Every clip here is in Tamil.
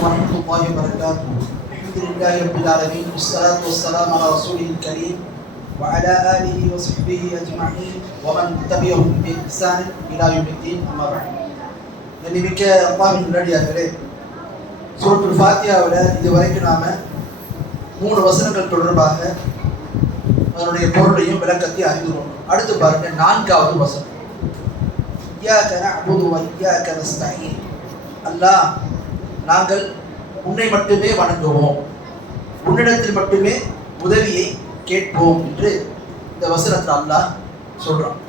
عليكم ورحمة الله وبركاته. الحمد لله رب العالمين والصلاة والسلام على رسوله الكريم وعلى آله وصحبه أجمعين ومن تبعهم بإحسان إلى يوم الدين. أما بعد. நன்றிமிக்க அல்லாஹ்வின் நல்லடியார்களே, சூரத்துல் ஃபாத்திஹாவில் இதுவரைக்கும் நாம 3 வசனங்கள் தொடர்பாக அதனுடைய பொருளையும் விளக்கத்தை அறிந்து கொண்டோம். அடுத்து பாருங்க 4வது வசனம். இய்யாக நஅ்புது வ இய்யாக நஸ்தஈன். அல்லாஹ், நாங்கள் உன்னை மட்டுமே வணங்குவோம், உன்னிடத்தில் மட்டுமே உதவியை கேட்போம் என்று இந்த வசனத்தை அல்லாஹ் சொல்றான்.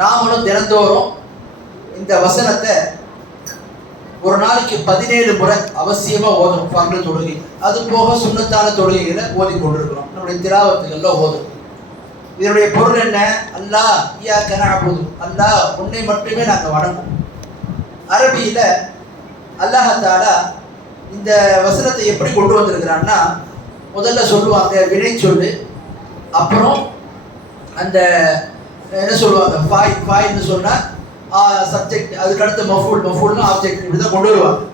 நாமளும் தினந்தோறும் இந்த வசனத்தை ஒரு நாளைக்கு 17 முறை அவசியமா ஓதணும். ஃபர்து தொழுகை, அது போக சுன்னத்தான தொழுகைகளை ஓதி கொண்டிருக்கிறோம். நம்முடைய திலாவத்துகள்ல ஓதும். இதனுடைய பொருள் என்ன? அல்லாஹ் இய்யாக நஅ்புது, அல்லாஹ் உன்னை மட்டுமே நாங்கள் வணங்குவோம். அரபியில அல்லாஹ் தஆலா இந்த வசனத்தை எப்படி கொண்டு வந்திருக்கிறான்னா, முதல்ல சொல்லுவாங்க வினை சொல்லு, அப்புறம் அந்த என்ன சொல்லுவாங்க ஃபாயில்னு சொன்னா சப்ஜெக்ட், அதுக்கு அடுத்து மஃபூல்னா ஆப்ஜெக்ட், இப்படி தான் கொண்டு வருவாங்க.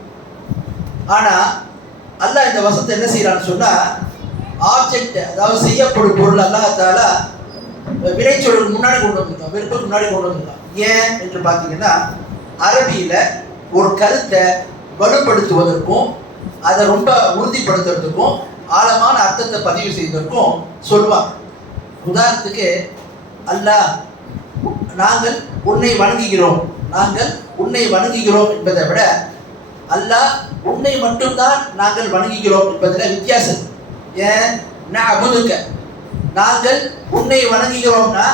ஆனால் அல்லாஹ் இந்த வசனத்தை என்ன செய்யறான்னு சொன்னா, ஆப்ஜெக்ட் அதாவது செய்யப்படும் பொருள் அல்லாஹ் தஆலா வினைச்சொல்லுக்கு முன்னாடி கொண்டு வந்திருக்கான், வெறுப்புக்கு முன்னாடி கொண்டு வந்திருக்கான். ஏன் என்று பார்த்தீங்கன்னா, அரபியில ஒரு கருத்தை வலுப்படுத்துவதற்கும் அதை ரொம்ப உறுதிப்படுத்துறதுக்கும் ஆழமான அர்த்தத்தை பதிவு செய்வதற்கும் சொல்லுவாங்க. உதாரணத்துக்கு, அல்லாஹ் நாங்கள் உன்னை வணங்குகிறோம், நாங்கள் உன்னை வணங்குகிறோம் என்பதை விட அல்லாஹ் உன்னை மட்டும்தான் நாங்கள் வணங்குகிறோம் என்பதில் வித்தியாசம். ஏன் நஅ்புதுக, நாங்கள் உன்னை வணங்குகிறோம்னா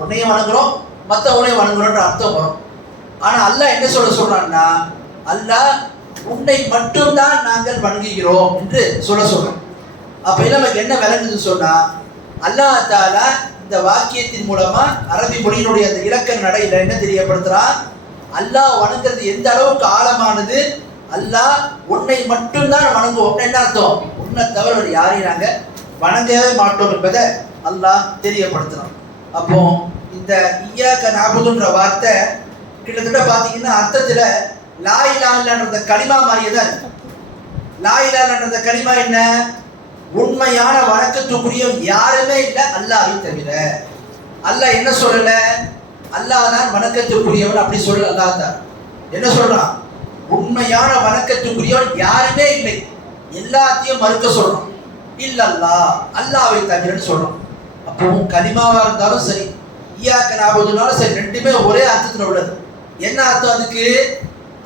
உன்னையும் வணங்குறோம், மற்றவனை வணங்குறோன்ற அர்த்தம் வரும். ஆனால் அல்லாஹ் என்ன சொல்றான்னா, அல்லாஹ் உன்னை மட்டும்தான் நாங்கள் வணங்குகிறோம் என்று சொல்றோம். அப்ப நமக்கு என்ன விளங்குதுன்னு சொன்னா, அல்லாஹ் தஆலா இந்த வாக்கியத்தின் மூலமா அரபி மொழியினுடைய அந்த இலக்கண நடையில என்ன தெரியப்படுத்துறான், அல்லாஹ் வணங்குறது எந்த அளவுக்கு ஆழமானது, அல்லாஹ் உன்னை மட்டும்தான் வணங்குவோம். என்ன அர்த்தம்? உன்னை தவிர யாரையும் நாங்க வணங்கவே மாட்டோம் என்பதை அல்லாஹ் தெரியப்படுத்துறான். அப்போ இந்த இய்யாக நஅ்புதுன்ற வார்த்தை கிட்டத்தட்ட பாத்தீங்கன்னா அர்த்தத்துல லா இலாஹ இல்லல்லாஹ்ன்ற கலிமா மாதிரியே தான் இருக்கு. லா இலாஹ இல்லல்லாஹ்ன்ற கலிமா என்ன? உண்மையான வணக்கத்துக்குரிய யாருமே இல்லை அல்லாஹ்வை தவிர. அல்லாஹ் என்ன சொல்லல? அல்லாஹ் தான் வணக்கத்துக்குரியவன் அப்படி சொல்லல. அல்லாஹ் தான் என்ன சொல்றான்? உண்மையான வணக்கத்துக்குரியவன் யாருமே இல்லை, எல்லாத்தையும் மறுக்க சொல்றான். இல்லல்லாஹ், அல்லாஹ்வை தவிரன்னு சொல்றான். அப்போ கலிமாவா இருந்தாலும் சரி, இய்யாக நஅ்புதுனாலும் சரி, ரெண்டுமே ஒரே அர்த்தத்தில் உள்ளது. என்ன அர்த்தம் அதுக்கு?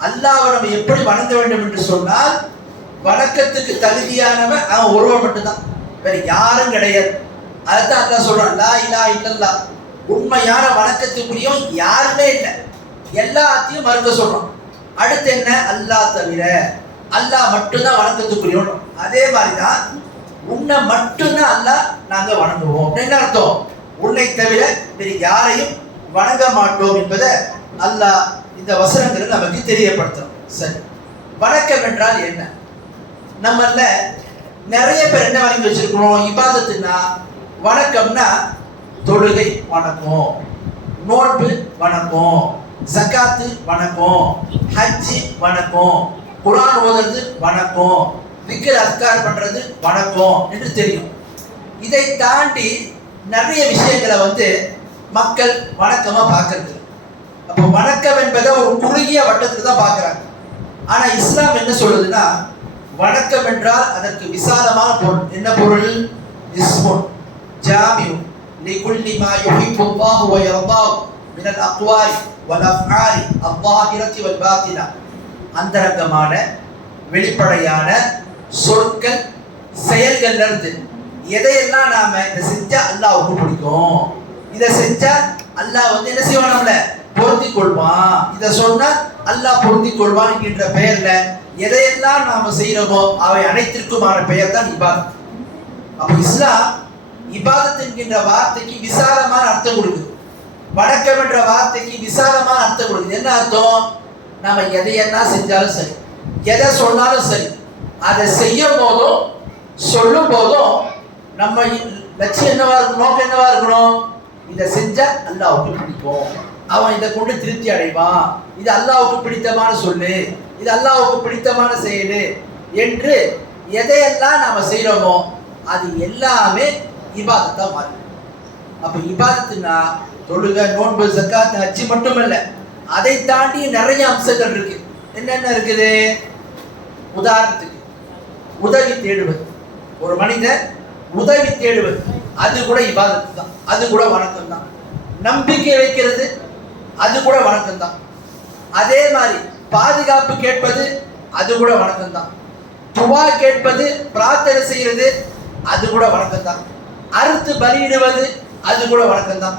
அல்லாஹ்வை நம்ம எப்படி வணங்க வேண்டும் என்று சொன்னால், வணக்கத்துக்கு தகுதியானவன் அவன் ஒருவன் மட்டும்தான், வேற யாரும் கிடையாது. அதுதான் அல்லாஹ் சொல்றான், லா இலாஹ இல்லல்லாஹ், உண்மையான வணக்கத்துக்குரியவன் யாருமே இல்லை, எல்லாத்தையும் மறுக்க சொல்றான். அடுத்து என்ன? அல்லாஹ் தவிர, அல்லாஹ் மட்டும்தான் வணக்கத்துக்குரியவன். அதே மாதிரிதான் உன்னை மட்டும்தான் அல்லாஹ் நாங்க வணங்குவோம். என்ன அர்த்தம்? உன்னை தவிர வேறு யாரையும் வணங்க மாட்டோம் என்பதை அல்லாஹ் இந்த வசனங்களை நமக்கு தெரியப்படுத்துறோம். சரி, வணக்கம் என்றால் என்ன? நம்மள நிறைய பேர் என்ன வணங்கி வச்சிருக்கிறோம்? இபாதத்துனா வணக்கம்னா தொழுகை வணக்கம், நோன்பு வணக்கம், ஜகாத்து வணக்கம், ஹஜ்ஜி வணக்கம், குர்ஆன் ஓதுறது வணக்கம், திக்ர் அஸ்கார் பண்றது வணக்கம் என்று தெரியும். இதை தாண்டி நிறைய விஷயங்களை மக்கள் வணக்கமா பார்க்கறது. அப்போ வணக்கம் என்பதை ஒரு குறுகிய வட்டத்துக்கு தான் பார்க்கறாங்க. ஆனா இஸ்லாம் என்ன சொல்லுதுன்னா, வணக்கம் என்றால் அதற்கு விசாலமான பொருள். என்ன பொருள்? இஸ்முன் ஜாமிஉ லிகுல்லி மா யுஹிப்புல்லாஹு வ யர்தாஹு மினல் அக்வாலி வல் அஃஆலி அல்-ஸாஹிரத்தி வல் பாத்தினா. அந்தரங்கமான வெளிப்படையான சொற்கள் செயல்கள்ல இருந்து எதையெல்லாம் நாம இதை செஞ்சா அல்லாஹ்வுக்கு பிடிக்கும், இதை செஞ்சா அல்லாஹ் என்ன செய்வான், நம்மள பொருந்தி கொள்வான், இதை சொன்னா அல்லாஹ் பொருந்தி கொள்வான் என்கின்ற பெயர்ல எதையெல்லாம் நாம செய்யறோமோ அவை அனைத்திற்குமான பெயர் தான் இபாதத். அப்ப இஸ்லாம் இபாதத் என்கின்ற வார்த்தைக்கு விசாலமான அர்த்தம் கொடுக்குது, வணக்கம் என்ற வார்த்தைக்கு விசாலமான அர்த்தம் கொடுக்குது. என்ன அர்த்தம்? நாம எதையெல்லாம் செஞ்சாலும் சரி, எதை சொன்னாலும் சரி, அதை செய்யும் போதும் சொல்லும் போதும் நம்ம லட்சியம் என்னவா இருக்கணும், நோக்கம் என்னவா இருக்கணும்? இதை செஞ்சா அல்லாஹ்வுக்கு பிடிக்கும், அவன் இதை கொண்டு திருப்தி அடைவான், இது அல்லாஹ்வுக்கு பிடித்தமான சொல்லு, இது அல்லாஹ்வுக்கு பிடித்தமான செயல் என்று எதையெல்லாம் நாம செய்யறோமோ அது எல்லாமே இபாதத்தா மாறும். அப்ப இபாதத்துனா தொழுகை, நோன்பு, ஜக்காத், ஹஜ்ஜி மட்டுமல்ல, அதை தாண்டி நிறைய அம்சங்கள் இருக்கு. என்னென்ன இருக்குது? உதாரணத்துக்கு உதவி தேடுவது. ஒரு மனிதன் உதவி தேடுவது அது கூட இபாதத்து தான், அது கூட வணக்கம் தான். நம்பிக்கை வைக்கிறது அது கூட வணக்கம் தான். அதே மாதிரி பாதுகாப்பு கேட்பது அது கூட வணக்கம் தான். துவா கேட்பது, பிரார்த்தனை செய்யறது அது கூட வணக்கம் தான். அறுத்து பலியிடுவது அது கூட வணக்கம் தான்.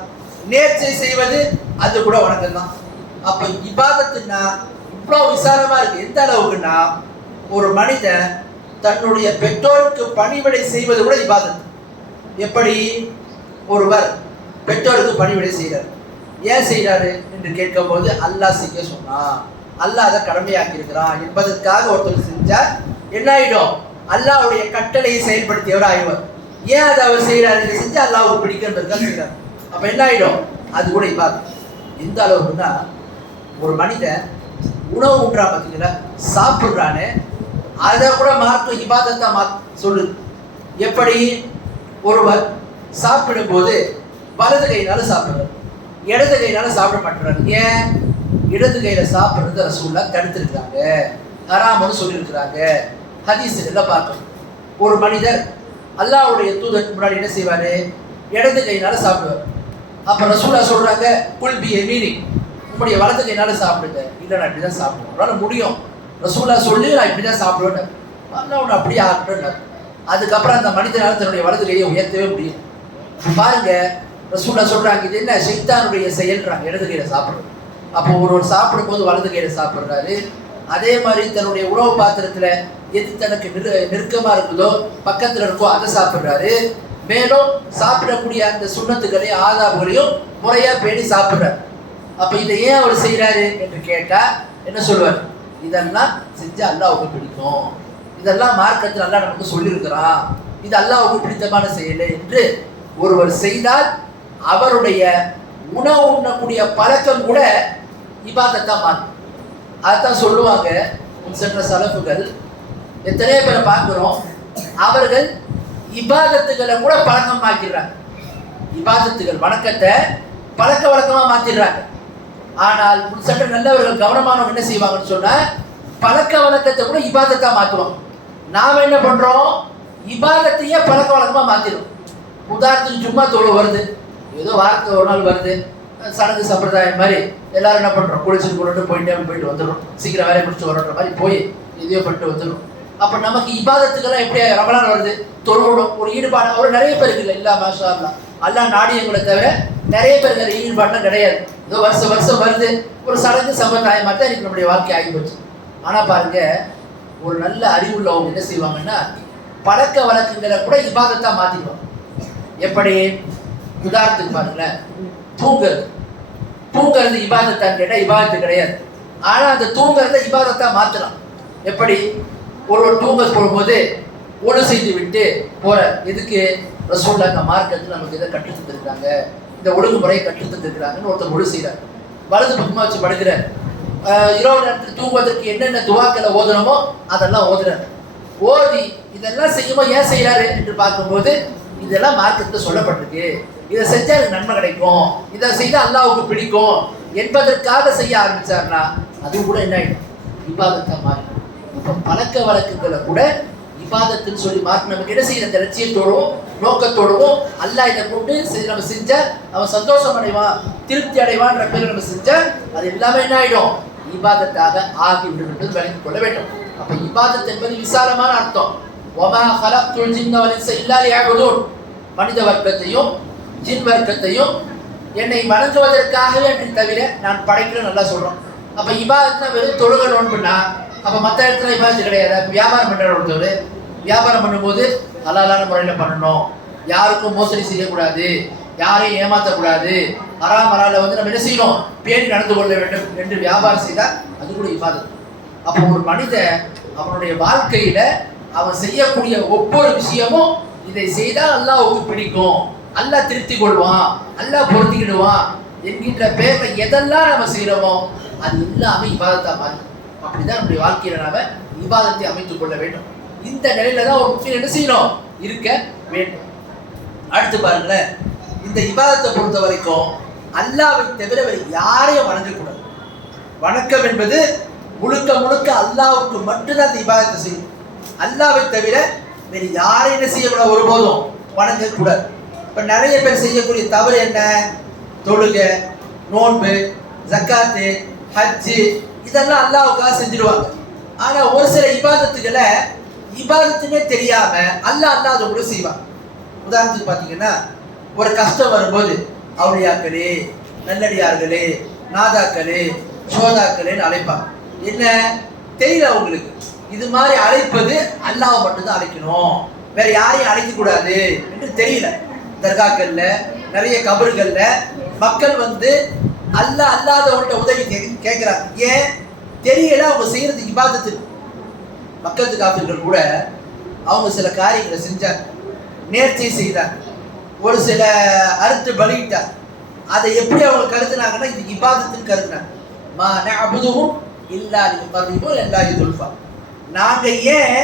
நேர்ச்சை செய்வது அது கூட வணக்கம் தான். அப்ப இபாதத்துனா இவ்வளவு விசாலமா இருக்கு. எந்த அளவுக்குன்னா ஒரு மனிதன் தன்னுடைய பெற்றோருக்கு பணிவிடை செய்வது கூட இபாதத்து. எப்படி? ஒருவர் பெற்றோருக்கு பணிவிடை செய்கிறார். ஏன் செய்யறாரு என்று கேட்கும் போது அல்லாஹ் செய்ய சொன்னா, அல்லாஹ் அதை கடமையாக்கி இருக்கிறான் என்பதற்காக ஒருத்தர் செஞ்சா என்ன ஆயிடும்? அல்லாஹ்வுடைய கட்டளையை செயல்படுத்தியவர் ஆயிடுவார். ஏன் அதை அவர் செய்யறாரு? செஞ்சு அல்லாஹ்வுக்கு பிடிக்கிறதுக்காக செய்யறாரு. அப்ப என்ன ஆயிடும்? அது கூட இபாதத். எந்த அளவுக்குன்னா ஒரு மனிதன் உணவு உண்றா பார்த்தீங்களா, சாப்பிடுறானே, அதை கூட மார்க்க இபாதத்தா சொல்லுது. எப்படி? ஒருவர் சாப்பிடும் போது வலது கையினால சாப்பிடுறாரு, இடது கையினால சாப்பிட மாட்டாரு. ஏன்? இடது கையில சாப்பிடுறது ரசூலுல்லாஹ் தடுத்திருக்காங்க, ஹராம்னு சொல்லியிருக்கிறாங்க. ஹதீஸ்ல பார்க்கணும். ஒரு மனிதர் அல்லாஹ்வுடைய தூதருக்கு முன்னாடி என்ன செய்வாரு? இடது கையினால சாப்பிடுவார். அப்ப ரசூலுல்லாஹ் சொல்றாங்க, குல் பி யமீனி, உங்களுடைய வலது கையினால சாப்பிடுங்க. இல்லை, நான் இப்படிதான் சாப்பிடுவேன், உன்னால முடியும். ரசூலுல்லாஹ் சொல்லி நான் இப்படிதான் சாப்பிடுவேன். அல்லாஹ் அப்படியே ஆகட்டும். அதுக்கப்புறம் அந்த மனிதனால தன்னுடைய வலது கையை உயர்த்தவே முடியும். பாருங்க, ரசூலுல்லாஹ் சொல்றாங்க, இது என்ன ஷைத்தானுடைய செயல்றாங்க, இடது கையில சாப்பிடுறது. அப்போ ஒருவர் சாப்பிடும் போது வலது கையில சாப்பிடுறாரு. அதே மாதிரி தன்னுடைய உணவு பாத்திரத்துல எது தனக்கு நெருக்கமா இருக்குதோ, பக்கத்துல இருக்கோ, அதை சாப்பிடுறாரு. மேலும் சாப்பிடக்கூடிய அந்த சுண்ணத்துகளையும் ஆதாபங்களையும் முறையா பேணி சாப்பிடுறாரு. அப்ப இதை ஏன் அவர் செய்யறாரு என்று கேட்டா என்ன சொல்லுவார்? இதெல்லாம் செஞ்சு அல்லாஹ்வுக்கு பிடிக்கும், இதெல்லாம் மார்க்கத்தில் அல்லாஹ் நமக்கு சொல்லியிருக்கிறான், இது அல்லாஹ்வுக்கு பிடித்தமான செயல் என்று ஒருவர் செய்தால் அவருடைய உணவு உண்ணக்கூடிய பழக்கம் கூட இபாதத்தா மாறும். அதைத்தான் சொல்லுவாங்க சென்ற சலஃபுகள். எத்தனையோ பேரை பார்க்கிறோம், அவர்கள் இபாதத்துகளை கூட பழக்கம் ஆக்கிடுறாங்க. இபாதத்துகள், வணக்கத்தை பழக்க வழக்கமா மாத்திடுறாங்க. ஆனால் சற்று நல்லவர்கள், கவனமானவங்க என்ன செய்வாங்கன்னு சொன்னா, பழக்க வழக்கத்தை கூட இபாதத்தா மாற்றுவாங்க. நாம என்ன பண்றோம்? இபாதத்தையே பழக்க வழக்கமா மாத்திடும். உதாரணத்துக்கு சும்மா தொழு வருது, ஏதோ வாரத்துக்கு ஒரு நாள் வருது, சடங்கு சம்பிரதாயம் மாதிரி எல்லாரும் என்ன பண்றோம்? குளிச்சுட்டு கொண்டு போயிட்டு வந்துடும், சீக்கிரம் வேலையை முடிச்சுட்டு வர்ற மாதிரி போய் எதையோ பண்ணிட்டு வந்துடும். அப்ப நமக்கு இபாதத்துக்கெல்லாம் எப்படி ரமலான் வருது, தொழுவோம், ஒரு ஈடுபாடு ஒரு நிறைய பேருக்கு இல்லை. இல்ல மாஷா அல்லாஹ், அல்லாஹ் நாடியவங்களை தவிர நிறைய பேருக்கு ஈடுபாடுலாம் கிடையாது. ஏதோ வருஷம் வருது, ஒரு சடங்கு சம்பிரதாயமாக தான் இன்னைக்கு நம்முடைய வாழ்க்கை ஆகி போச்சு. ஆனா பாருங்க, ஒரு நல்ல அறிவுள்ளவங்க என்ன செய்வாங்கன்னா, பழக்க வழக்கங்களை கூட இபாதத்தா மாத்திடுவாங்க. எப்படி? உதாரணத்துக்கு பாருங்களேன், தூங்குறது இபாதத்தான்னு கேட்டா இபாதத்து கிடையாது. ஆனா அந்த தூங்குறத இபாதத்தா மாத்தலாம். எப்படி? ஒருவர் தூங்க போகும்போது ஒழு செய்து விட்டு போற, எதுக்கு? ரசூலுல்லாஹ் மார்க்கத்தில் நமக்கு இதை கற்றுத் தந்திருக்காங்க, இந்த ஒழுங்குமுறையை கற்றுத் தந்திருக்கிறாங்கன்னு ஒருத்தர் ஒழு செய்கிறார். வலது பக்கமா வச்சு படுக்கிறார். இரவு நேரத்தில் தூங்குவதற்கு என்னென்ன துவாக்களை ஓதணுமோ அதெல்லாம் ஓதுறாரு. ஓதி இதெல்லாம் செய்யும்போது ஏன் செய்யறாரு என்று பார்க்கும்போது, இதெல்லாம் மார்க்கத்தில் சொல்லப்பட்டிருக்கு, இதை செஞ்சா எனக்கு நன்மை கிடைக்கும், இதை செய்தால் அல்லாஹ்வுக்கு பிடிக்கும் என்பதற்காக செய்ய ஆரம்பிச்சார்னா அது கூட என்ன ஆயிடும்? இபாதத்தா மாறி. இப்போ பழக்க வழக்கங்களை கூட இபாதத்துன்னு சொல்லி மாற்றி நமக்கு என்ன செய்யற? இந்த லட்சியத்தோடவும் நோக்கத்தோடவும் அல்லாஹ் இதை கொண்டு நம்ம செஞ்ச அவன் சந்தோஷம் அடைவான், திருப்தி அடைவான்ற பேர் நம்ம செஞ்ச அது எல்லாமே என்ன ஆயிடும்? இபாதத்தாக ஆகிவிடும் என்று விளங்கிக் கொள்ள வேண்டும். அப்ப இபாதத் என்பது விசாலமான அர்த்தம். வமா ஹலக்துல் ஜின்ன வல் இன்ஸ இல்லா லியஅபுதூன், மனித வர்க்கத்தையும் ஜின் வர்க்கத்தையும் என்னை வணங்குவதற்காகவே என்று தவிர நான் படைக்கிறேன் நல்லா சொல்றோம். அப்ப இபாதத்னா வெறும் தொழுகை நோன்புனா, அப்ப மற்ற இடத்துல இபாதத்து கிடையாது. வியாபாரம் பண்ற ஒருத்தர் வியாபாரம் பண்ணும்போது ஹலாலான முறையில் பண்ணணும், யாருக்கும் மோசடி செய்யக்கூடாது, யாரையும் ஏமாற்றக்கூடாது, ஹராமலால நம்ம என்ன செய்யணும்? பேணி நடந்து கொள்ள வேண்டும் என்று வியாபாரம் செய்தால் அது கூட இபாதத். அப்போ ஒரு மனிதன் அவனுடைய வாழ்க்கையில அவன் செய்யக்கூடிய ஒவ்வொரு விஷயமும் இதை செய்தால் அல்லாஹ்வுக்கு பிடிக்கும், அல்லாஹ் திருப்தி கொள்வான், அல்லாஹ் பொருத்திக்கிடுவான் என்கின்ற பேர்ல எதெல்லாம் நம்ம செய்யறோமோ அது எல்லாமே இபாதத்தா மாறி. அப்படிதான் நம்முடைய வாழ்க்கையில நாம இபாதத்தை அமைத்துக் கொள்ள வேண்டும். இந்த நிலையில தான் ஒரு முஸ்லிம் என்ன செய்யணும், இருக்க வேண்டும். அடுத்து பாருங்களேன், இந்த இபாதத்தை பொறுத்த வரைக்கும் அல்லாஹ்வை தவிர வேறு யாரையும் வணங்கக்கூடாது. வணக்கம் என்பது முழுக்க முழுக்க அல்லாஹ்வுக்கு மட்டும்தான் அந்த இபாதத்தை செய்யும். அல்லாஹ்வை தவிர வேறு யாரையும் என்ன செய்யக்கூடாது, ஒருபோதும் வணங்கக்கூடாது. இப்போ நிறைய பேர் செய்யக்கூடிய தவறு என்ன, தொழுகை, நோன்பு, ஜக்காத்து, ஹஜ்ஜு இதெல்லாம் அல்லாஹ்வுக்காக செஞ்சிடுவாங்க. ஆனால் ஒரு சில இபாதத்துக்களை இபாதத்துமே தெரியாம அல்லாஹ் அல்லாதவங்களும் செய்வாங்க. உதாரணத்துக்கு பார்த்தீங்கன்னா, ஒரு கஷ்டம் வரும்போது அவுலியாக்களே, நல்லடியார்களே, நாதாக்களே, சோதாக்களேன்னு அழைப்பாங்க. என்ன தெரியல அவங்களுக்கு. இது மாதிரி அழைப்பது அல்லாஹ் மட்டும்தான் அழைக்கணும், வேற யாரையும் அழைக்க கூடாது என்று தெரியல. தர்காக்கள்ல, நிறைய கபர்கள்ல மக்கள் வந்து அல்லாஹ் அல்லாதவங்கள்ட்ட உதவி கேட்கிறாங்க. ஏன் தெரியல, அவங்க செய்யறது இபாதத்து. மக்களுக்கு காப்பீர்கள் கூட அவங்க சில காரியங்களை செஞ்சாங்க, நேர்ச்சி செய்தாங்க, ஒரு சில அறுத்து பலியிட்டாங்க. அதை எப்படி அவங்க கருதுனாங்கன்னா, இது இபாதத்துன்னு கருதுனாங்க. மா நஅபுதுஹும் இல்லா லியுகர்ரிபூனா இலல்லாஹி ஸுல்ஃபா. நாங்க ஏன்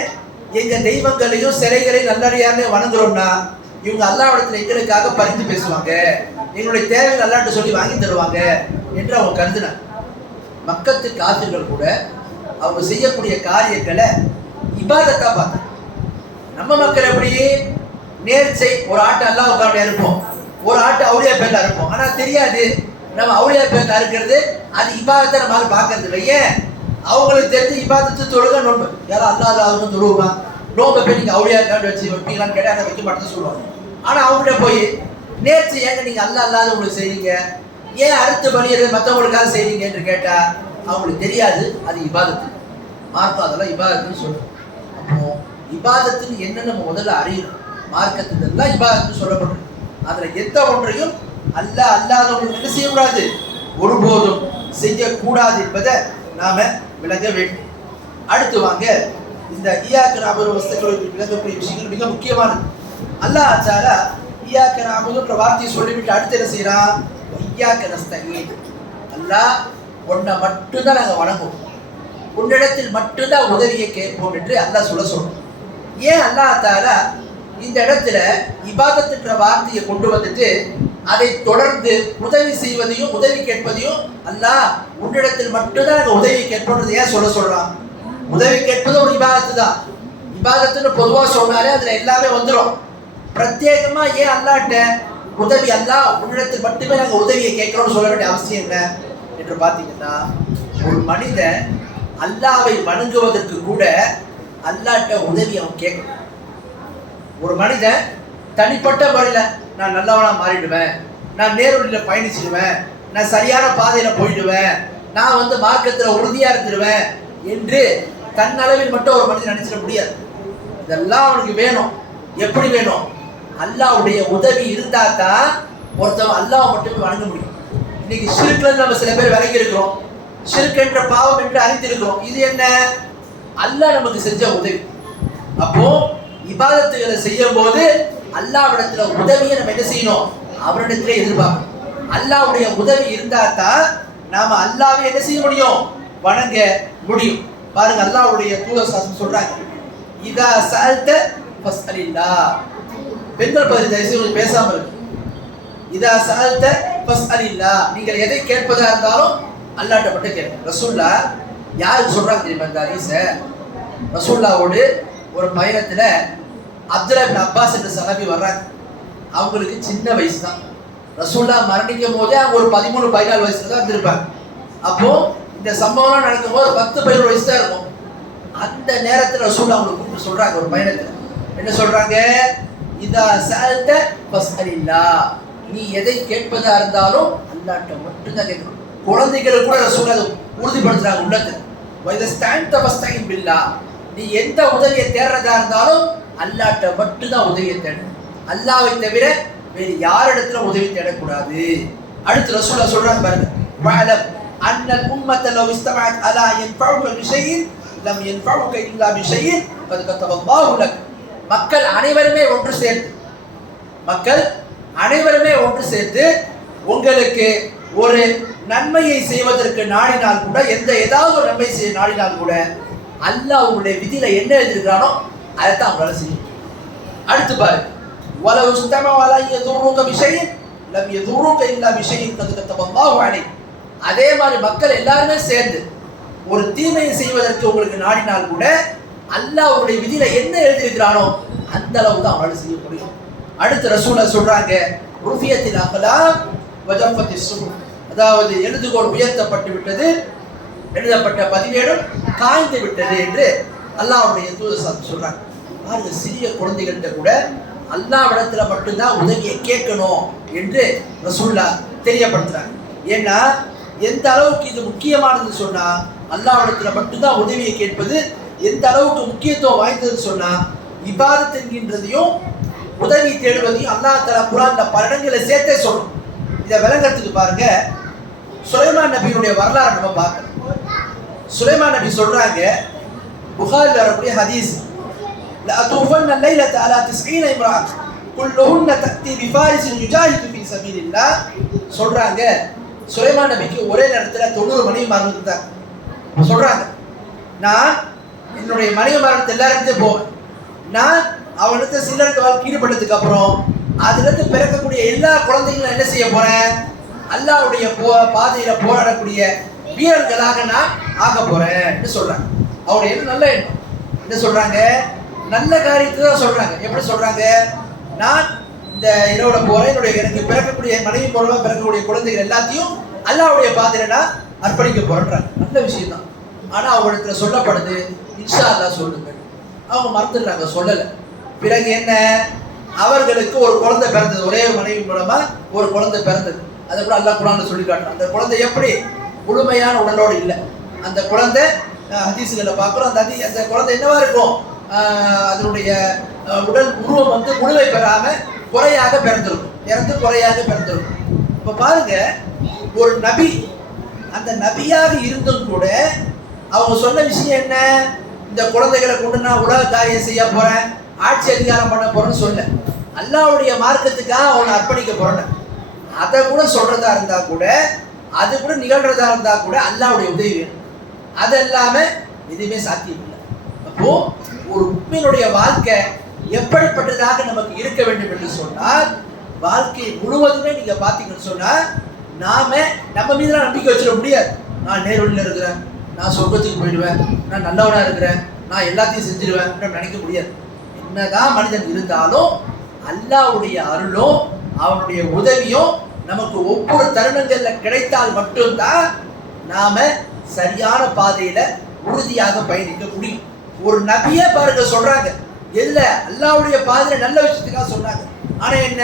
எங்க தெய்வங்களையும் சிலைகளையும் நல்லடியாரையும் வணங்குறோம்னா, இவங்க அல்லாஹ்விடத்துல எங்களுக்காக பரிந்து பேசுவாங்க, எங்களுடைய தேவைகள் அல்லாஹ்ட்ட சொல்லி வாங்கி தருவாங்க என்று அவங்க கருதுனாங்க. மக்கத்து காப்பீர்கள் கூட அவங்க செய்யக்கூடிய காரியங்களை இபாதத்தா பார்த்தாங்க. நம்ம மக்கள் எப்படி நேர்ச்சை, ஒரு ஆட்டு அல்லாஹ் உட்கார்ந்து இருப்போம், ஒரு ஆட்டு அவுலியா பேர்ல இருப்போம். ஆனா தெரியாது நம்ம அவுலியா பேர்ல இருக்கிறது அது இபாதத்தை நம்மளால பார்க்கறது இல்லை. ஏன் அவங்களுக்கு தெரிஞ்சு இபாதத்து தொழுக நோன்பு, யாரும் அல்லாஹ் தொழுவுமா, நோன்பை போய் நீங்க அவுலியா கார்டு வச்சு வைப்பீங்களான்னு கேட்டா அதை வைக்க மாட்டேன்னு சொல்லுவாங்க. ஆனா அவங்ககிட்ட போய் நேர்ச்சி ஏங்க நீங்க அல்லாஹ் உங்களுக்கு செய்றீங்க, ஏன் அறுத்து பலியது மற்றவங்களுக்காக செய்றீங்க என்று கேட்டா அவங்களுக்கு தெரியாது அது இபாதத்து. மார்க்கம் அதெல்லாம் இபாதத்துன்னு சொல்லுவோம். அப்போ இபாதத்துன்னு என்னன்னு நம்ம முதல்ல அறியணும். மார்க்கத்துல எல்லாம் இபாதத்துன்னு சொல்லப்படுறது. அதுல எந்த ஒன்றையும் அல்லாஹ் அல்லாதவங்களுக்கு என்ன செய்யக்கூடாது, ஒருபோதும் செய்யக்கூடாது என்பதை நாம விளங்க வேண்டும். அடுத்து வாங்க, இந்த இய்யாக நஅபுது வஸ்தகீனுக்கு விளங்கக்கூடிய விஷயங்கள் மிக முக்கியமானது. அல்லாஹ் தஆலா இய்யாக நஅபுதுன்ற வார்த்தையை சொல்லிவிட்டு அடுத்து என்ன செய்யறான், இய்யாக நஸ்தஈன். அல்லாஹ் உன்னை மட்டும்தான் நாங்கள் வணங்குவோம், உன்னிடத்தில் மட்டும்தான் உதவியை கேட்போம் என்று அல்லாஹ் சொல்றோம். ஏன் அல்லாஹ் தஆலா இந்த இடத்துல இபாதத்துன்ற வார்த்தையை கொண்டு வந்துட்டு அதை தொடர்ந்து உதவி செய்வதையும் உதவி கேட்பதையும் அல்லாஹ் உன்னிடத்தில் மட்டும்தான் நாங்கள் உதவி கேட்போம்ன்றது ஏன் சொல்றான்? உதவி கேட்பது ஒரு இபாதத்து தான். இபாதத்துன்னு பொதுவாக சொன்னாலே அதுல எல்லாமே வந்துடும். பிரத்யேகமா ஏன் அல்லாஹ்ட்ட உதவி, அல்லாஹ் உன்னிடத்தில் மட்டுமே நாங்கள் உதவியை கேட்கிறோம்னு சொல்ல வேண்டிய அவசியம் என்ன என்று பார்த்தீங்கன்னா, ஒரு மனிதன் அல்லாஹ்வை வணங்குவதற்கு கூட அல்லாஹ்ட்ட உதவி அவன் கேட்கணும். ஒரு மனிதன் தனிப்பட்ட முறையில் நான் நல்லவனா மாறிடுவேன், நான் நேர்வழியில் பயணிச்சிடுவேன், நான் சரியான பாதையில போயிடுவேன், நான் வந்து மார்க்கத்தில் உறுதியா இருந்துடுவேன் என்று தன்னளவில் மட்டும் ஒரு மனிதன் நினைச்சிட முடியாது. இதெல்லாம் அவனுக்கு வேணும். எப்படி வேணும்? அல்லாஹ்வுடைய உதவி இருந்தா தான் ஒருத்தவன் அல்லாஹ் மட்டுமே வணங்க முடியும். இன்னைக்கு ஷிர்க்ல நம்ம சில பேர் விலகி இருக்கிறோம். ஷிர்க் என்ற பாவம் என்று அறிந்திருக்கிறோம். இது என்ன? அல்லாஹ் நமக்கு செஞ்ச உதவி. அப்போ இபாதத்துகளை செய்யும் போது அல்லாஹ்விடத்துல உதவியை நம்ம என்ன செய்யணும், அவரிடத்துல எதிர்பார்க்கணும். அல்லாஹ்வுடைய உதவி இருந்தா தான் நாம அல்லாஹ்வை என்ன செய்ய முடியும், வணங்க முடியும். பாருங்க, அல்லாஹ்வுடைய தூதர் சாசனம் சொல்றாங்க, இதா சஅல்த ஃபஸ்அலில்லாஹ். பெண்கள் பற்றி தயவுசெய்து பேசாம இருக்கு. இதா சஅல்த ஃபஸ்அலில்லாஹ், நீங்கள் எதை கேட்பதா இருந்தாலும் அல்லாஹ்ட்ட மட்டும் கேளுங்க. ரசூலுல்லாஹ் யாருக்கு சொல்றாங்க தெரியுமா இந்த ஹதீஸை? ரசூலுல்லாஹ்வோடு ஒரு பயணத்துல அப்துல்லா இப்னு அப்பாஸ் என்ற சஹாபி வர்றாங்க. அவங்களுக்கு சின்ன வயசு தான். ரசூலுல்லாஹ் மரணிக்கும் போதே அவங்க ஒரு 13-14 வயசுல தான் இருந்திருப்பாங்க. அப்போ இந்த சம்பவம்லாம் நடக்கும் போது 10-11 வயசு தான் இருக்கும். அந்த நேரத்தில் ரசூலுல்லாஹ் அவங்களுக்கு கூப்பிட்டு சொல்றாங்க ஒரு பயணத்துல. என்ன சொல்றாங்க? இதா சஅல்த ஃபஸ்அலில்லாஹ், நீ எதை கேட்பதா இருந்தாலும் அல்லாஹ்ட்ட மட்டும் தான் கேட்கணும். குழந்தைகளுக்கு கூட ரசூலுல்லாஹ் உறுதிப்படுத்துறாங்க உள்ளத்துல. வைதஸ்தஅன்த ஃபஸ்தஈன் பில்லாஹ், நீ எந்த உதவியை தேடுறதா இருந்தாலும் அல்லாஹ்ட்ட மட்டும் தான் உதவியை தேடணும். அல்லாஹ்வை தவிர வேறு யாரிடத்துல உதவி தேடக்கூடாது. அடுத்து ரசூலுல்லாஹ் சொல்றாங்க பாருங்க, வஅலம் அன்னல் உம்மத லவ் இஸ்தமஅத் அலா யன்ஃபஉக பிஷைஇன் லம் யன்ஃபஉக இல்லா பிஷைஇன் கத் கதபல்லாஹு லக். மக்கள் அனைவருமே ஒன்று சேர்த்து உங்களுக்கு ஒரு நன்மையை செய்வதற்கு நாடினால் கூட, ஏதாவது ஒரு நன்மை செய்ய நாடினால் கூட அல்லாஹ் அவங்களுடைய விதியில என்ன எழுதிருக்கானோ அதைத்தான் அவங்களால செய்யும். அடுத்து பாரு, வலவு சுத்தமா வலைய துருக்க விஷயம் லம் யதுருக்க இல்லா விஷயம் கதகத்தல்லாஹு அலைஹி. அதே மாதிரி மக்கள் எல்லாருமே சேர்ந்து ஒரு தீமையை செய்வதற்கு உங்களுக்கு நாடினால் கூட அல்லாஹ் அவருடைய விதியில என்ன எழுதியிருக்கிறானோ அந்த அளவு தான் அவங்களால செய்ய முடியும். அடுத்து ரசூலுல்லாஹ் சொல்றாங்க, ருஃபியத்தில் அக்லாம் வஜஃபத்திஸ் சுஹுஃப், அதாவது எழுதுகோல் உயர்த்தப்பட்டு விட்டது, எழுதப்பட்ட பதிவேடும் காய்ந்து விட்டது என்று அல்லாஹ்வுடைய தூதர் சொல்றாங்க. பாருங்க, சிறிய குழந்தைகள்கிட்ட கூட அல்லாஹ்விடத்துல மட்டும்தான் உதவியை கேட்கணும் என்று ரசூலுல்லாஹ் தெரியப்படுத்துறாங்க. ஏன்னா எந்த அளவுக்கு இது முக்கியமானது சொன்னா அல்லாஹ்விடத்துல மட்டும்தான் உதவியை கேட்பது எந்த அளவுக்கு முக்கியத்துவம் வாய்ந்தது சொன்னா, இபாதத் என்கின்றதையும் உதவி தேடுவதையும் அல்லாஹ் தஆலா குர்ஆன்ல பல இடங்களை சேர்த்தே சொல்றோம். இதை விளங்கறதுக்கு பாருங்க, சுலைமான் நபியுடைய வரலாறு நம்ம பார்க்கணும். சுலைமான் நபி சொல்றாங்க, புகாரில் வரக்கூடிய ஹதீஸ், லஅதூஃபன்ன லைலத அலா 90 இம்ரா குல்லுஹுன்ன தக்தி பிஃபாரிஸின் யுஜாஹிது ஃபீ சபீலில்லாஹ். சொல்றாங்க, சுலைமான் நபிக்கு ஒரே நேரத்தில் 90 மனைவிமார்கள் இருந்தாங்க. சொல்றாங்க, நான் என்னுடைய மனைவிமார்கள் எல்லாரும் போவேன், நான் அவனுக்கு சில்லறத்து வாழ்க்கை ஈடுபட்டதுக்கு அப்புறம் அதிலிருந்து பிறக்கக்கூடிய எல்லா குழந்தைகளும் என்ன செய்ய போறேன், அல்லாஹ்வுடைய பாதையில போராடக்கூடிய வீரர்களாக நான் ஆக போறேன் சொல்றாங்க. அவருடைய நல்ல எண்ணம். என்ன சொல்றாங்க, நல்ல காரியத்தை தான் சொல்றாங்க. எப்படி சொல்றாங்க, நான் இந்த இரவுல போறேன், எனக்கு பிறக்கக்கூடிய மனைவி மூலமா பிறக்கக்கூடிய குழந்தைகள் எல்லாத்தையும் அல்லாஹ்வுடைய பாதையில நான் அர்ப்பணிக்க போறேன்றாங்க. நல்ல விஷயம் தான். ஆனா அவங்களுக்கு சொல்லப்படுது, இன்ஷா அல்லாஹ் சொல்லுங்க. அவங்க மறந்துடுறாங்க, சொல்லல. பிறகு என்ன, அவர்களுக்கு ஒரு குழந்தை பிறந்தது, ஒரே மனைவி மூலமா ஒரு குழந்தை பிறந்தது. அதை கூட அல்லாஹ் குர்ஆன்ல சொல்லி காட்டுறான். அந்த குழந்தை எப்படி, முழுமையான உடலோடு இல்லை. அந்த குழந்தை ஹதீஸ்களை பார்க்குறோம், அந்த குழந்தை என்னவா இருக்கும், அதனுடைய உடல் உருவம் வந்து முழுமை பெறாம குறையாக பிறந்திருக்கும், இறந்து குறையாக பிறந்திருக்கும். இப்போ பாருங்க, ஒரு நபி, அந்த நபியாக இருந்தும் கூட அவங்க சொன்ன விஷயம் என்ன, இந்த குழந்தைகளை கொண்டு நான் உலக காரியம் செய்ய போறேன், ஆட்சி அதிகாரம் பண்ண போறேன்னு சொல்ல, அல்லாஹ்வுடைய மார்க்கத்துக்காக அவனை அர்ப்பணிக்க போறேன். அதை கூட சொல்றதா இருந்தா கூட, அது கூட நிகழ்றதா இருந்தா கூட அல்லாஹ்வுடைய உதவி வேணும். அது இல்லாம எதுவுமே சாத்தியம் இல்லை. அப்போ ஒரு முஃமினுடைய வாழ்க்கை எப்படிப்பட்டதாக நமக்கு இருக்க வேண்டும் என்று சொன்னால், வாழ்க்கை முழுவதுமே நீங்க பாத்தீங்கன்னு சொன்னா, நாம நம்ம மீது நம்பிக்கை வச்சிட முடியாது. நான் நேர்வழியில் இருக்கிறேன், நான் சொர்க்கத்துக்கு போயிடுவேன், நான் நல்லவனா இருக்கிறேன், நான் எல்லாத்தையும் செஞ்சிருவேன் நினைக்க முடியாது. என்னதான் மனிதன் இருந்தாலும் அல்லாஹ்வுடைய அருளும் அவனுடைய உதவியும் நமக்கு ஒவ்வொரு தருணங்கள்ல கிடைத்தால் மட்டும்தான் நாம சரியான பாதையில உறுதியாக பயணிக்க முடியும். ஒரு நபியே பாருங்க சொல்றாங்க, எதுல, அல்லாஹ்வுடைய பாதையில நல்ல விஷயத்துக்காக சொன்னாங்க. ஆனா என்ன,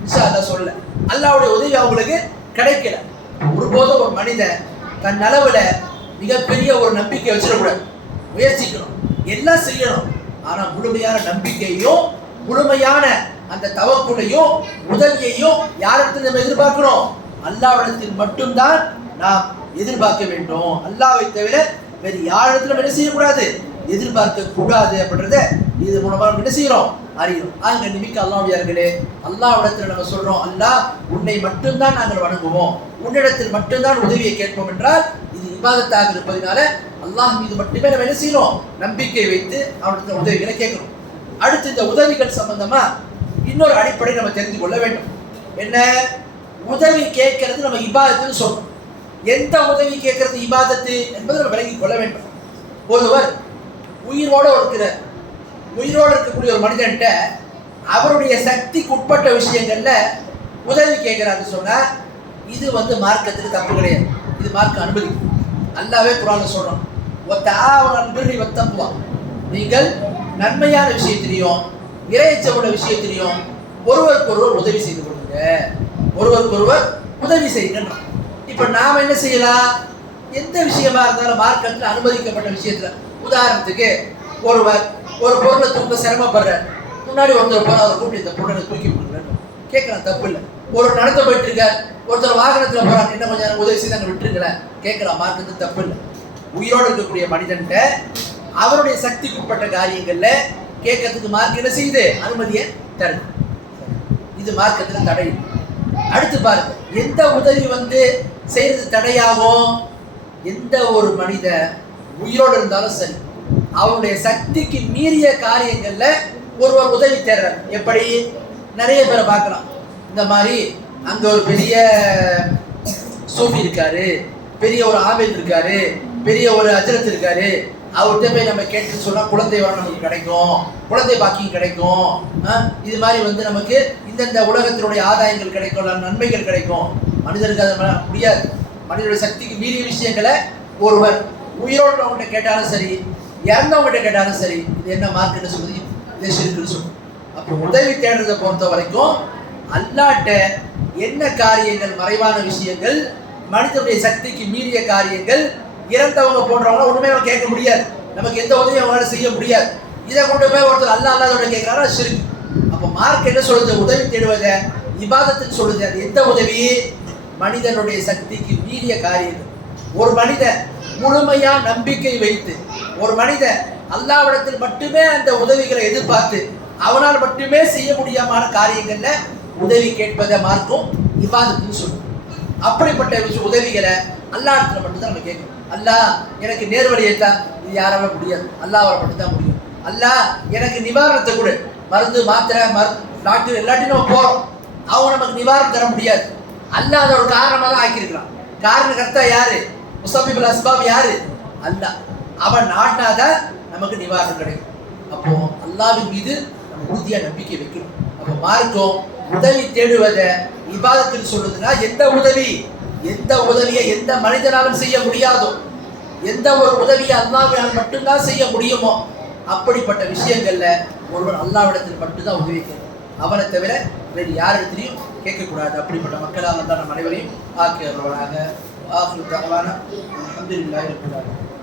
இன்ஷா அல்லாஹ் சொல்ல, அல்லாஹ்வுடைய உதவி அவங்களுக்கு கிடைக்கல. ஒருபோதும் ஒரு மனிதன் தன் அளவுல மிகப்பெரிய ஒரு நம்பிக்கை வச்சிடக்கூடாது. முயற்சிக்கணும், எல்லாம் செய்யணும். ஆனா முழுமையான நம்பிக்கையும் முழுமையான அந்த தவக்குலையும் உதவியையும் யாரிடத்தில் நம்ம எதிர்பார்க்கிறோம், அல்லாஹ்விடத்தில் மட்டும்தான் நாம் எதிர்பார்க்க வேண்டும். அல்லாஹ்வை தவிர வேறு யாரிடத்திலும் என்ன செய்யக்கூடாது, எதிர்பார்க்க கூடாது அப்படின்றத இது மூலமா நம்ம என்ன செய்யறோம், அறியணும். ஆக நிமிக்க அல்லாஹ்வியார்களே, அல்லாஹ்விடத்தில் நம்ம சொல்றோம், அல்லாஹ் உன்னை மட்டும்தான் நாங்கள் வணங்குவோம், உன்னிடத்தில் மட்டும்தான் உதவியை கேட்போம் என்றால் இது இபாதத்தாக இருப்பதனால அல்லாஹ் மீது மட்டுமே நம்ம என்ன செய்யணும், நம்பிக்கை வைத்து அவனுடைய உதவிகளை கேட்கணும். அடுத்து இந்த உதவிகள் சம்பந்தமா இன்னொரு அடிப்படை நம்ம தெரிந்து கொள்ள வேண்டும். என்ன, உதவி கேட்கறது நம்ம இபாதத்துன்னு சொல்றோம். எந்த உதவி கேட்கறது இபாதத்து என்பதை நம்ம விளங்கி கொள்ள வேண்டும். ஒருவர் உயிரோடு இருக்கக்கூடிய ஒரு மனிதன்ட்ட அவருடைய சக்திக்கு உட்பட்ட விஷயங்கள்ல உதவி கேட்கிறான்னு சொன்னா இது வந்து மார்க்கத்துக்கு தப்பு கிடையாது, இது மார்க்க அனுமதி. அல்லாஹ்வே குர்ஆன்ல சொல்றோம், வத்தஆவனல் பிர்ரி வத்தக்வா, நீங்கள் நன்மையான விஷயத்திலையும் இறையச்சமுள்ள விஷயத்திலையும் ஒருவருக்கொருவர் உதவி செய்து கொடுங்க, ஒருவருக்கொருவர் உதவி செய்யுங்க. இப்ப நாம என்ன செய்யலாம், எந்த விஷயமா இருந்தாலும் மார்க்கத்தில் அனுமதிக்கப்பட்ட விஷயத்துல, உதாரணத்துக்கு ஒருவர் ஒரு பொருளை தூக்க சிரமப்படுற, முன்னாடி ஒருத்தர் போற, அவரை கூப்பிட்டு இந்த பொருளை தூக்கி கொடுக்குறேன்னு கேட்கலாம், தப்பு இல்லை. ஒரு நடத்த போயிட்டு இருக்கார், ஒருத்தர் வாகனத்துல போறாங்க, என்ன கொஞ்சம் உதவி செய்து அங்கே விட்டுருங்களேன் கேட்கலாம், மார்க்கத்துக்கு தப்பு இல்லை. உயிரோடு இருக்கக்கூடிய மனிதன்ட்ட அவருடைய சக்திக்கு உட்பட்ட காரியங்கள்ல கேட்கறதுக்கு மார்க் என்ன செய்யுது, அனுமதியை தருது. இது மார்க்கத்துல தடை. அடுத்து பாருங்க, எந்த உதவி வந்து செய்யறது தடையாகும், எந்த ஒரு மனித உயிரோடு இருந்தாலும் சரி, அவருடைய சக்திக்கு மீறிய காரியங்கள்ல ஒருவர் உதவி தேடுறார். எப்படி? நிறைய பேரை பார்க்கலாம். இந்த மாதிரி அங்க ஒரு பெரிய சூஃபி இருக்காரு, பெரிய ஒரு ஆபித் இருக்காரு, பெரிய ஒரு அஜரத் இருக்காரு, அவர்கிட்ட போய் நம்ம கேட்டு சொன்னா குழந்தை வரம் நமக்கு கிடைக்கும், குழந்தை பாக்கியம் கிடைக்கும், இது மாதிரி நமக்கு இந்தந்த உலகத்தினுடைய ஆதாயங்கள் கிடைக்கும், நன்மைகள் கிடைக்கும். மனிதருக்கு அது முடியாது. மனிதனுடைய சக்திக்கு மீறிய விஷயங்களை ஒருவர் உயிரோடுவங்கிட்ட கேட்டாலும் சரி, இறந்தவங்கிட்ட கேட்டாலும் சரி, இது என்ன மார்க்குன்னு சொல்லுது, இது ஷிர்க்குன்னு சொல்லுது. அப்போ உதவி தேடுறதை பொறுத்த வரைக்கும் அல்லாஹ்ட்ட என்ன காரியங்கள், மறைவான விஷயங்கள், மனிதனுடைய சக்திக்கு மீறிய காரியங்கள், இறந்தவங்க போன்றவங்க ஒண்ணுமே நம்ம கேட்க முடியாது. நமக்கு எந்த உதவியும் அவங்களால செய்ய முடியாது. இதை கொண்டு போய் ஒருத்தர் அல்லாதோட கேட்கிறாரா ஷிர்க். அப்போ மார்க் என்ன சொல்லுது? உதவி தேடுவதை இபாதத்துன்னு சொல்லுது. அது எந்த உதவி? மனிதனுடைய சக்திக்கு மீறிய காரியங்கள். ஒரு மனிதன் முழுமையா நம்பிக்கை வைத்து, ஒரு மனிதன் அல்லாஹ்விடத்தில் மட்டுமே அந்த உதவிகளை எதிர்பார்த்து அவனால் மட்டுமே செய்ய முடியாமான காரியங்கள்ல உதவி கேட்பதை மார்க்கும் இபாதத்துன்னு சொல்லுது. அப்படிப்பட்ட உதவிகளை அல்லாஹ்விடத்துல மட்டும்தான் நம்ம கேட்கணும். அல்லாஹ் எனக்கு நேர்வழியை தான், இது யாரால முடியாது, அல்லாஹ்வால மட்டும்தான் முடியும். அல்லாஹ் எனக்கு நிவாரணத்தை கொடு. மருந்து மாத்திரை டாக்டர் எல்லாத்தையும் நம்ம போறோம், அவங்க நமக்கு நிவாரணம் தர முடியாது. அல்லாஹ் அதை ஒரு காரணமாக தான் ஆக்கியிருக்கிறான். காரணகர்த்தா யாரு? முஸப்பிபுல் அஸ்பாப் யாரு? அல்லாஹ். அவன் நாட்டினாதான் நமக்கு நிவாரணம் கிடைக்கும். அப்போ அல்லாஹ்வின் மீது நம்ம உறுதியா நம்பிக்கை வைக்கணும். அப்போ மார்க்கம் உதவி தேடுவதை இபாதத்தில் சொல்லுதுன்னா, எந்த உதவியை எந்த மனிதனாலும் செய்ய முடியாதோ, எந்த ஒரு உதவியை அல்லாஹ்வால் மட்டும்தான் செய்ய முடியுமோ, அப்படிப்பட்ட விஷயங்கள்ல ஒருவன் அல்லாஹ்விடத்தில் மட்டும்தான் உதவி கேட்கணும். அவனை தவிர வேறு யாரிடத்திலையும் கேட்கக்கூடாது. அப்படிப்பட்ட மக்களாக தான் நம் அனைவரையும் ஆக்கியவர்களாக ஆகிய தகவான அல்ஹம்துலில்லாஹி ரப்பில் ஆலமீன்.